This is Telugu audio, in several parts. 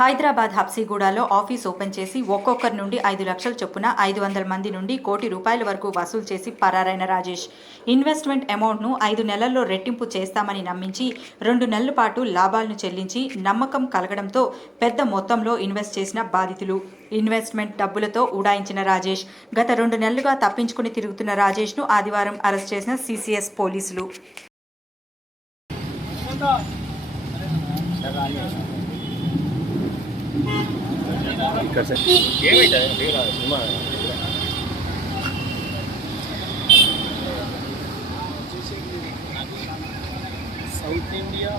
హైదరాబాద్ హబ్సిగూడలో ఆఫీస్ ఓపెన్ చేసి ఒక్కొక్కరి నుండి 5 లక్షల చొప్పున 500 మంది నుండి ₹1 కోటి వరకు వసూలు చేసి పరారైన రాజేష్ ఇన్వెస్ట్మెంట్ అమౌంట్ను 5 నెలల్లో రెట్టింపు చేస్తామని నమ్మించి 2 నెలల పాటు లాభాలను చెల్లించి నమ్మకం కలగడంతో పెద్ద మొత్తంలో ఇన్వెస్ట్ చేసిన బాధితులు. ఇన్వెస్ట్మెంట్ డబ్బులతో ఉడాయించిన రాజేష్ గత 2 నెలలుగా తప్పించుకుని తిరుగుతున్న రాజేష్ను ఆదివారం అరెస్ట్ చేసిన సిసిఎస్ పోలీసులు. South India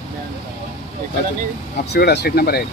Habsiguda street number 8.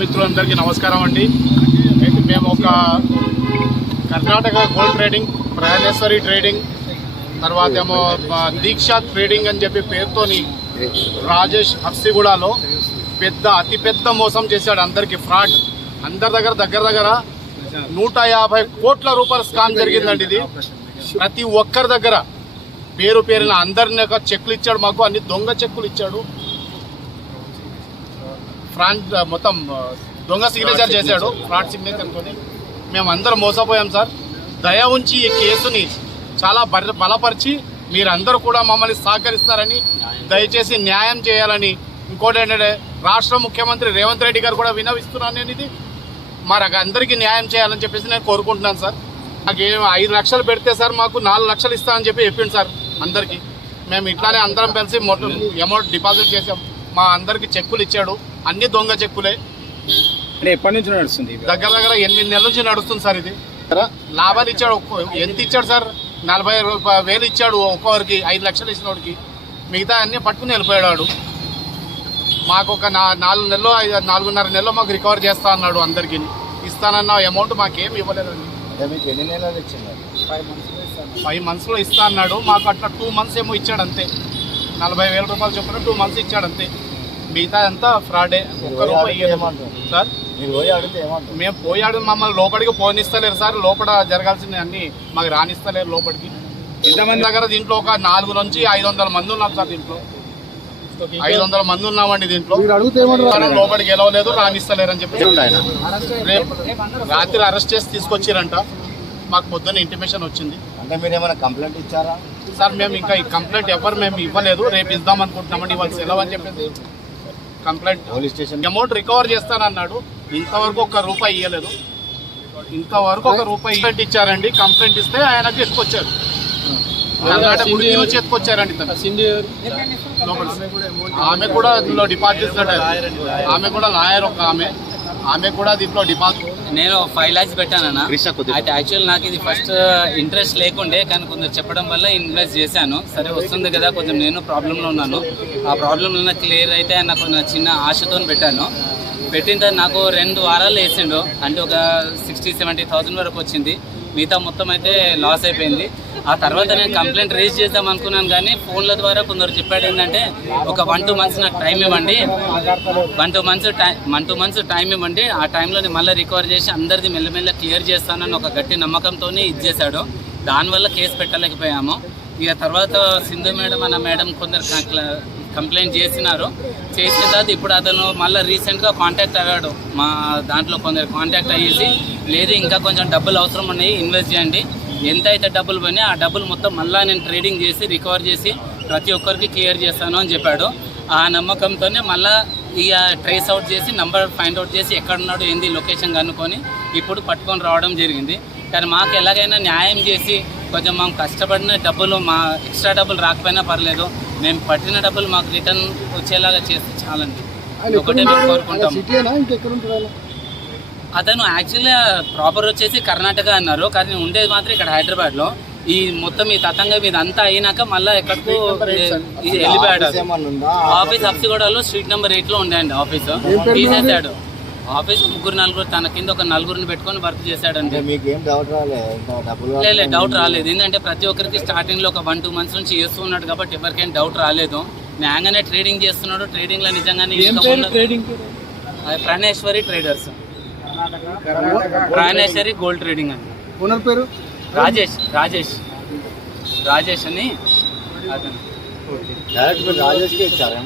మిత్రులందరికీ నమస్కారం అండి. అయితే మేము ఒక Karnataka gold trading, Praneshwari trading, తర్వాత ఏమో దీక్ష ట్రేడింగ్ అని చెప్పి పేరుతోని రాజేష్ హబ్సిగూడలో అతిపెద్ద మోసం చేశాడు. అందరికీ ఫ్రాడ్, అందరి దగ్గర 150 కోట్ల రూపాయల స్కామ్ జరిగిందండి. ఇది ప్రతి ఒక్కరి దగ్గర పేరున అందరిని చెక్కులు ఇచ్చాడు. మాకు అన్ని దొంగ చెక్కులు ఇచ్చాడు. ఫ్రాడ్ మొత్తం దొంగ సిగ్నేచర్ చేశాడు. ఫ్రాడ్ సిగ్నేచర్తో మేము అందరం మోసపోయాం సార్. దయ ఉంచి ఈ కేసుని చాలా బలపరిచి మీరందరూ కూడా మమ్మల్ని సహకరిస్తారని, దయచేసి న్యాయం చేయాలని, ఇంకోటి ఏంటంటే రాష్ట్ర ముఖ్యమంత్రి రేవంత్ రెడ్డి గారు కూడా విన్నవిస్తున్నాను. నేను ఇది మరి అందరికీ న్యాయం చేయాలని చెప్పేసి నేను కోరుకుంటున్నాను సార్. నాకు 5 లక్షలు పెడితే సార్ మాకు 4 లక్షలు ఇస్తానని చెప్పి చెప్పింది సార్ అందరికీ. మేము ఇట్లానే అందరం కలిసి మొత్తం అమౌంట్ డిపాజిట్ చేసాం. మా అందరికీ చెక్కులు ఇచ్చాడు. అన్ని దొంగ చెక్కులే. ఎప్పటి నుంచి నడుస్తుంది? దగ్గర 8 నెలల నుంచి నడుస్తుంది సార్. ఇది లాభాలు ఇచ్చాడు. ఎంత ఇచ్చాడు సార్? 40,000 ఇచ్చాడు ఒక్కొక్కరికి. 5 లక్షలు ఇచ్చిన వాడికి మిగతా అన్నీ పట్టుకుని వెళ్ళిపోయాడు. మాకు ఒక 4.5 నెలల్లో మాకు రికవర్ చేస్తా అన్నాడు. అందరికీ ఇస్తానన్న అమౌంట్ మాకేం ఇవ్వలేదండి. 5 మంత్స్లో ఇస్తా అన్నాడు. మాకు అట్లా 2 మంత్స్ ఏమో ఇచ్చాడు అంతే. 40,000 రూపాయలు చొప్పున 2 మంత్స్ ఇచ్చాడు అంతే. మిగతా అంతా ఫ్రాడే. ఒక్క రూపాయి సార్. మేము పోయాడు, మమ్మల్ని లోపలికి పోనిస్తలేరు సార్. లోపల జరగాల్సిన అన్ని మాకు రానిస్తలేరు లోపలికి. ఎంతమంది దగ్గర దీంట్లో ఒక 400 నుంచి 500 మంది ఉన్నాం సార్. దీంట్లో 500 మంది ఉన్నామండి. దీంట్లో లోపలికి గెలవలేదు, రానిస్తలేరు అని చెప్పి రేపు రాత్రి అరెస్ట్ చేసి తీసుకొచ్చిరంట. మాకు పొద్దున్న ఇంటిమేషన్ వచ్చింది. అంటే మీరు ఏమైనా కంప్లైంట్ ఇచ్చారా సార్? మేము ఇంకా ఈ కంప్లైంట్ మేము ఇవ్వలేదు. రేపు ఇద్దాం అనుకుంటున్నామండి. ఇవాళ సెలవు అని చెప్పేసి complaint police station amount recover చేస్తానన్నాడు. ఇంతవరకు ఒక్క రూపాయి ఇవ్వలేదు. ఇంతవరకు ఒక రూపాయి ఇచ్చారండి. కంప్లైంట్ ఇస్తే ఆయనకు ఎత్తుకొచ్చారు. కర్ణాటక నుంచి ఎత్తుకొచ్చారండి. ఆమె కూడా దీంట్లో డిపాజిట్, ఆమె కూడా లాయర్. ఒక ఆమె కూడా దీంట్లో డిపాజిట్. నేను 5 lakhs పెట్టానన్నా. అయితే యాక్చువల్ నాకు ఇది ఫస్ట్ ఇంట్రెస్ట్ లేకుండే, కానీ కొంచెం చెప్పడం వల్ల ఇన్వెస్ట్ చేశాను. సరే వస్తుంది కదా, కొంచెం నేను ప్రాబ్లంలో ఉన్నాను. ఆ ప్రాబ్లంలో క్లియర్ అయితే నాకు చిన్న ఆశతో పెట్టాను. పెట్టిన తర్వాత నాకు 2 వారాలు వేసిండు. అంటే ఒక 60-70,000 వరకు వచ్చింది. మిగతా మొత్తం అయితే లాస్ అయిపోయింది. ఆ తర్వాత నేను కంప్లైంట్ రేజ్ చేద్దాం అనుకున్నాను, కానీ ఫోన్ల ద్వారా కొందరు చెప్పాడు ఏంటంటే ఒక 1-2 మంత్స్ నాకు టైం ఇవ్వండి, 1-2 మంత్స్ టైం ఇవ్వండి. ఆ టైంలో నేను మళ్ళీ రికవర్ చేసి అందరిది మెల్లమెల్ల క్లియర్ చేస్తానని ఒక గట్టి నమ్మకంతో ఇచ్చేసాడు. దానివల్ల కేసు పెట్టలేకపోయాము. ఇక తర్వాత సింధు మేడం అన్న మేడం కొందరు కంప్లైంట్ చేసిన తర్వాత ఇప్పుడు అతను మళ్ళీ రీసెంట్గా కాంటాక్ట్ అయ్యాడు. మా దాంట్లో కొందరు కాంటాక్ట్ అయ్యేసి లేదు ఇంకా కొంచెం డబ్బులు అవసరం ఉన్నాయి, ఇన్వెస్ట్ చేయండి, ఎంత అయితే డబ్బులు పోయినాయి ఆ డబ్బులు మొత్తం మళ్ళీ నేను ట్రేడింగ్ చేసి రికవర్ చేసి ప్రతి ఒక్కరికి క్లియర్ చేస్తాను అని చెప్పాడు. ఆ నమ్మకంతోనే మళ్ళీ ఇక ట్రేస్ అవుట్ చేసి నంబర్ ఫైండ్ అవుట్ చేసి ఎక్కడున్నాడు ఏంది లొకేషన్ కనుక్కొని ఇప్పుడు పట్టుకొని రావడం జరిగింది. కానీ మాకు ఎలాగైనా న్యాయం చేసి కొంచెం మేము కష్టపడిన డబ్బులు మా ఎక్స్ట్రా డబ్బులు రాకపోయినా పర్లేదు, మేము పట్టిన డబ్బులు మాకు రిటర్న్ వచ్చేలాగా చేస్తే చాలండి. ఒకటే మేము కోరుకుంటాం. అతను యాక్చువల్గా ప్రాపర్ వచ్చేసి కర్ణాటక అన్నారు, కానీ ఉండేది మాత్రం ఇక్కడ హైదరాబాద్లో. ఈ మొత్తం ఈ తతంగం మీద అంతా అయినాక మళ్ళీ ఎక్కడికో వెళ్ళిపోయాడు. ఆఫీస్ హబ్సిగూడలో స్ట్రీట్ నెంబర్ 8లో ఉండేయండి ఆఫీసు, తీసేసాడు. ఆఫీస్ 3-4 తన కింద ఒక 4 పెట్టుకొని వర్క్ చేశాడండి. మీకేం డౌట్ రాలేదు? లేదు డౌట్ రాలేదు, ఎందుకంటే ప్రతి ఒక్కరికి స్టార్టింగ్లో ఒక 1-2 months నుంచి చేస్తూ ఉన్నాడు కాబట్టి ఎవరికైనా డౌట్ రాలేదు. న్యాయంగానే ట్రేడింగ్ చేస్తున్నాడు. ట్రేడింగ్లో నిజంగానే Praneshwari traders, Praneshwari gold trading అని. ఓనర్ పేరు రాజేష్ అని అతను. డైరెక్ట్ మీరు రాజేష్కి ఇచ్చారా?